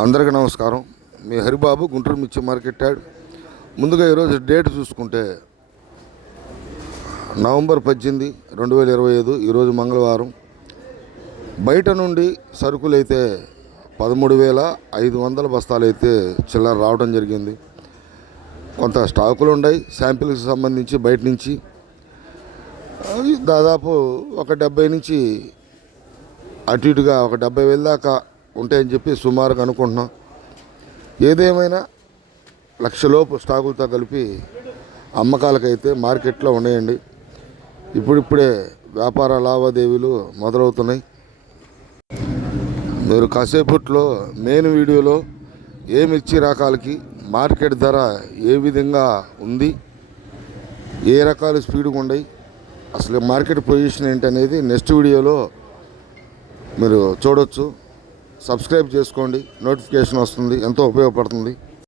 అందరికీ నమస్కారం. మీ హరిబాబు, గుంటూరు మిర్చి మార్కెట్ యార్డ్. ముందుగా ఈరోజు డేట్ చూసుకుంటే నవంబర్ 18, 2025. ఈరోజు మంగళవారం. బయట నుండి సరుకులు అయితే 13,500 బస్తాలు అయితే చిల్లర రావడం జరిగింది. కొంత స్టాకులు ఉన్నాయి శాంపిల్కి సంబంధించి. బయట నుంచి దాదాపు ఒక 70 నుంచి అటు ఇటుగా ఒక 70,000 దాకా ఉంటాయని చెప్పి సుమారుగా అనుకుంటున్నాం. ఏదేమైనా 1,00,000 లోపు స్టాకులతో కలిపి అమ్మకాలకైతే మార్కెట్లో ఉన్నాయండి. ఇప్పుడిప్పుడే వ్యాపార లావాదేవీలు మొదలవుతున్నాయి. మీరు కాసేపట్లో మెయిన్ వీడియోలో ఏ మిర్చి రకాలకి మార్కెట్ ధర ఏ విధంగా ఉంది, ఏ రకాలు స్పీడ్గా ఉన్నాయి, అసలు మార్కెట్ పొజిషన్ ఏంటనేది నెక్స్ట్ వీడియోలో మీరు చూడవచ్చు. సబ్స్క్రైబ్ చేసుకోండి, నోటిఫికేషన్ వస్తుంది, ఎంతో ఉపయోగపడుతుంది.